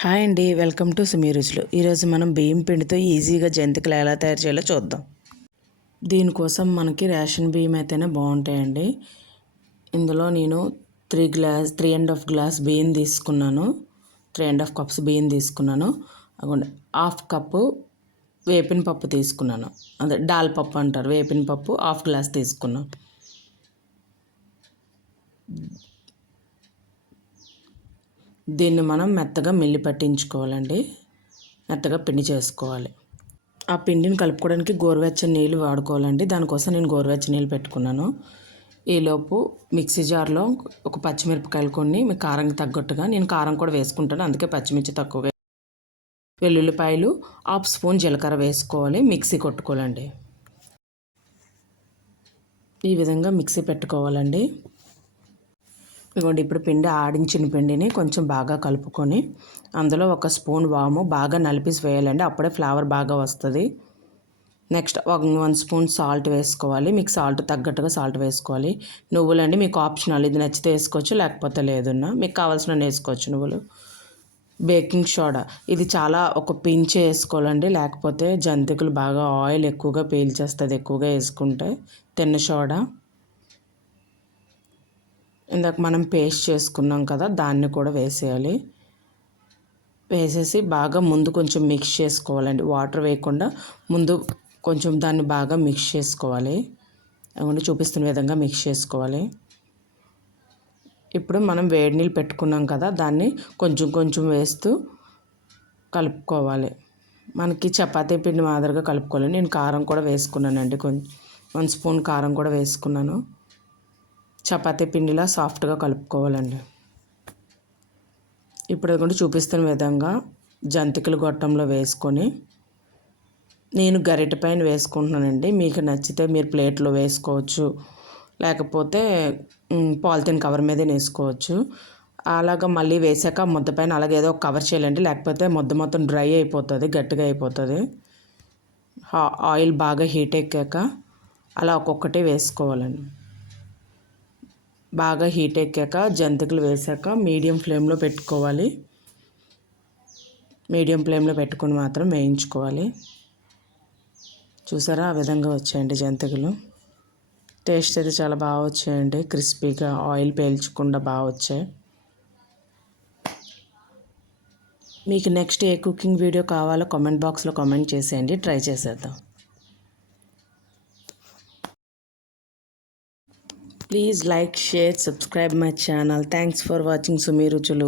Hi అండి, welcome to sumi రుచులు. ఈరోజు మనం బియ్యం పిండితో ఈజీగా జంతికలు ఎలా తయారు చేయాలో చూద్దాం. దీనికోసం మనకి రేషన్ బియ్యం అయితేనే బాగుంటాయండి. ఇందులో నేను 3.5 గ్లాస్ బియ్యం తీసుకున్నాను. 3.5 కప్స్ బియ్యం తీసుకున్నాను. హాఫ్ కప్పు వేపిన పప్పు తీసుకున్నాను. అదే దాల్ పప్పు అంటారు, వేపిన పప్పు హాఫ్ గ్లాస్ తీసుకున్నాను. దీన్ని మనం మెత్తగా మిల్లి పట్టించుకోవాలండి. మెత్తగా పిండి చేసుకోవాలి. ఆ పిండిని కలుపుకోవడానికి గోరువెచ్చని నీళ్ళు వాడుకోవాలండి. దానికోసం నేను గోరువెచ్చని నీళ్ళు పెట్టుకున్నాను. ఈలోపు మిక్సీ జార్లో ఒక పచ్చిమిరపకాయలు కొన్ని మీ కారంకి తగ్గట్టుగా, నేను కారం కూడా వేసుకుంటాను, అందుకే పచ్చిమిర్చి తక్కువగా, వెల్లుల్లిపాయలు, హాఫ్ స్పూన్ జీలకర్ర వేసుకోవాలి. మిక్సీ కొట్టుకోవాలండి. ఈ విధంగా మిక్సీ పెట్టుకోవాలండి. ఇదిగోండి, ఇప్పుడు పిండి ఆడించిన పిండిని కొంచెం బాగా కలుపుకొని అందులో ఒక స్పూన్ వాము బాగా నలిపేసి వేయాలండి. అప్పుడే ఫ్లేవర్ బాగా వస్తుంది. నెక్స్ట్ 1 స్పూన్ సాల్ట్ వేసుకోవాలి. మీకు సాల్ట్ తగ్గట్టుగా సాల్ట్ వేసుకోవాలి. నువ్వులండి మీకు ఆప్షనల్, ఇది నచ్చితే వేసుకోవచ్చు, లేకపోతే లేదన్నా మీకు కావాల్సిన వేసుకోవచ్చు నువ్వులు. బేకింగ్ సోడా, ఇది చాలా ఒక పించ్ వేసుకోవాలండి, లేకపోతే జంతికలు బాగా ఆయిల్ ఎక్కువగా పీల్చేస్తుంది ఎక్కువగా వేసుకుంటే. తిన్న సోడా, ఇందాక మనం పేస్ట్ చేసుకున్నాం కదా, దాన్ని కూడా వేసేయాలి. వేసేసి బాగా ముందు కొంచెం మిక్స్ చేసుకోవాలండి. వాటర్ వేయకుండా ముందు కొంచెం దాన్ని బాగా మిక్స్ చేసుకోవాలి. అవును, చూపిస్తున్న విధంగా మిక్స్ చేసుకోవాలి. ఇప్పుడు మనం వేడి నీళ్ళు పెట్టుకున్నాం కదా, దాన్ని కొంచెం కొంచెం వేస్తూ కలుపుకోవాలి. మనకి చపాతీ పిండి మాదిరిగా కలుపుకోవాలి. నేను కారం కూడా వేసుకున్నానండి, కొంచెం 1 స్పూన్ కారం కూడా వేసుకున్నాను. చపాతీ పిండిలా సాఫ్ట్గా కలుపుకోవాలండి. ఇప్పుడు కూడా చూపిస్తున్న విధంగా జంతికలు గొట్టంలో వేసుకొని, నేను గరిటె పైన వేసుకుంటున్నానండి. మీకు నచ్చితే మీరు ప్లేట్లో వేసుకోవచ్చు, లేకపోతే పాలిథిన్ కవర్ మీద వేసుకోవచ్చు. అలాగ మళ్ళీ వేసాక ముద్ద పైన అలాగే ఏదో ఒక కవర్ చేయాలండి, లేకపోతే ముద్ద మొత్తం డ్రై అయిపోతుంది, గట్టిగా అయిపోతుంది. ఆయిల్ బాగా హీట్ ఎక్కాక అలా ఒక్కొక్కటి వేసుకోవాలండి. బాగా హీట్ ఎక్కాక జంతికలు వేసాక మీడియం ఫ్లేమ్లో పెట్టుకోవాలి. మీడియం ఫ్లేమ్లో పెట్టుకొని మాత్రం వేయించుకోవాలి. చూసారా, ఆ విధంగా వచ్చాయండి జంతికలు. టేస్ట్ అయితే చాలా బాగా వచ్చాయండి, క్రిస్పీగా ఆయిల్ పేల్చకుండా బాగా వచ్చాయి. మీకు నెక్స్ట్ ఏ కుకింగ్ వీడియో కావాలో కామెంట్ బాక్స్లో కామెంట్ చేసేయండి, ట్రై చేసేద్దాం. Please like, share, subscribe my channel. Thanks for watching Sumi Ruchulu.